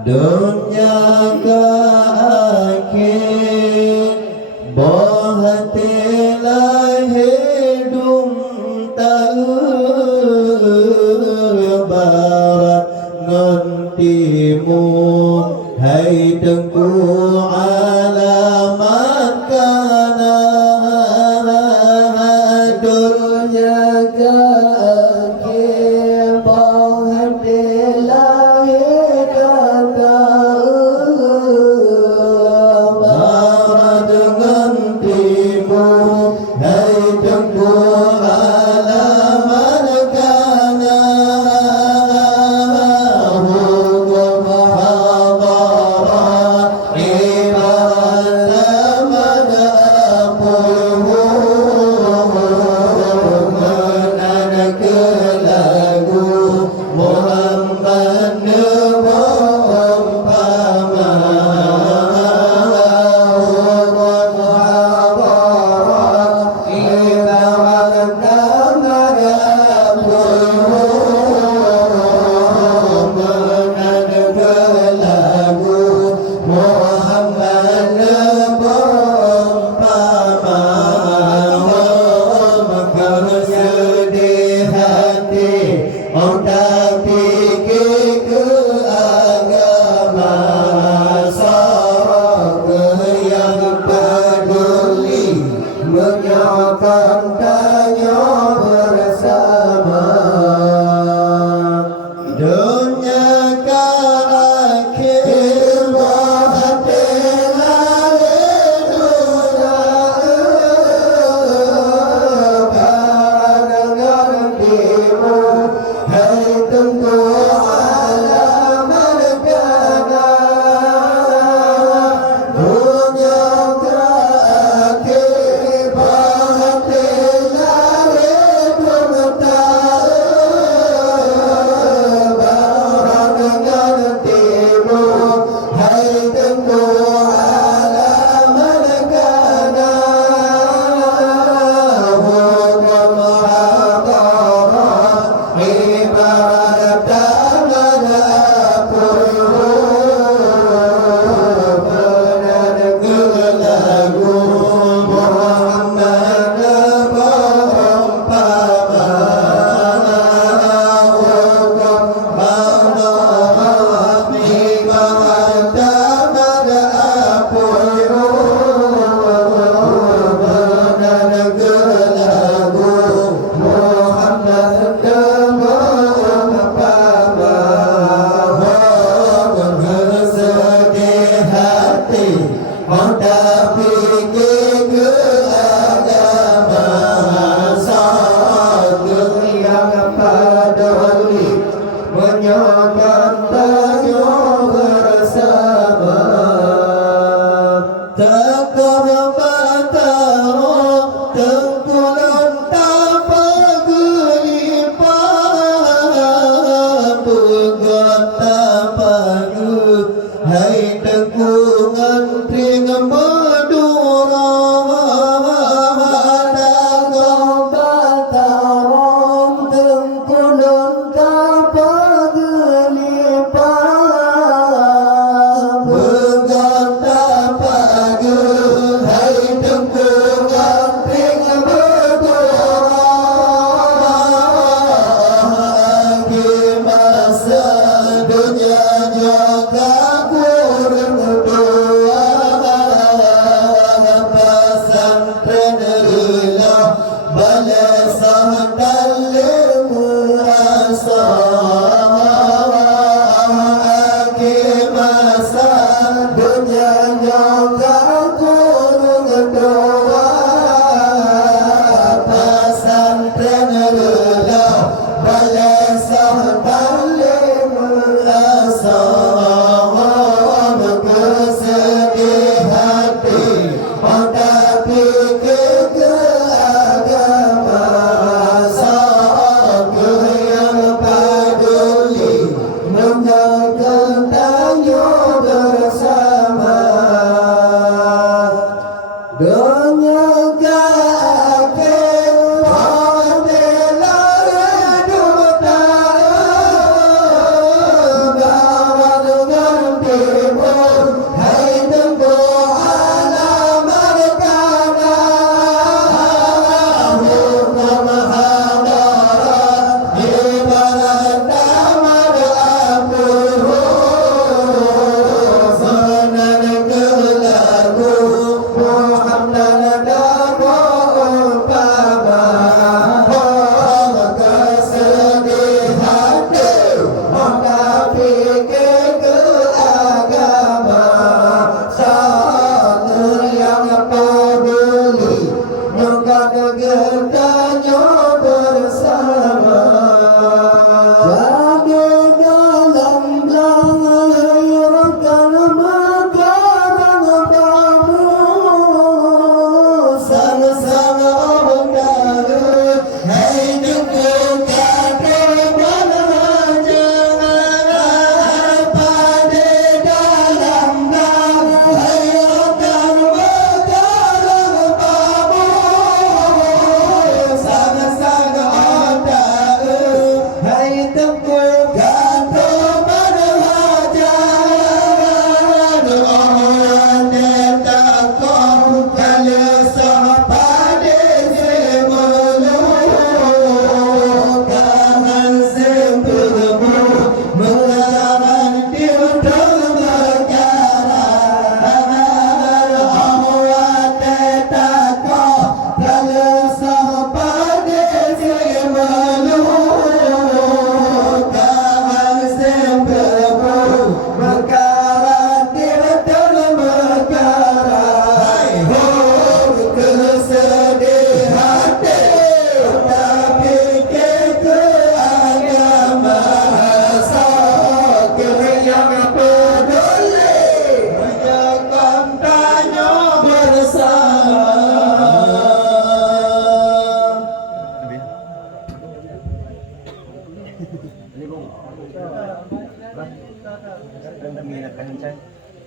dunia ke akhir bohatilah hidung barat ngon timur hai tengku alamat kana dunia ke akhir bohatilah hidung barat ngon timur hai tengku alamat kana hukum hadarat ibarat madapul menanak lagu Muhammad nebom pama hukum hadarat ibarat madapul menanak lagu Muhammad nebom pama maka sedih hati tapi ke agama sorok yang peduli menyokong tanya bersama dunia ke akhir bahatilah dunia barangan timur hai tengku alamat kana dunia ke akhir bahatilah dunia barangan timur hai tengku alamat kana hukum hadarat ibarat menanak lagu Muhammad nebom pama hukum hadarat ibarat menanak lagu Muhammad nebom pama bersedih hati tapi ke agama satu yang peduli menyokong tanya bersama takkan batara tengkulan tanpa gelipah pegat tanpa hai tengkungan tring madura dagang batarom tengkulan tanpa gelipah pegat tanpa hai tengkungan tring madura masa dunia jaga kurang doa pesantren ilah balasah dalam asa masa dunia jaga kurang doa pesantren ilah balasah dalam asa Random minat ka nun, Chay.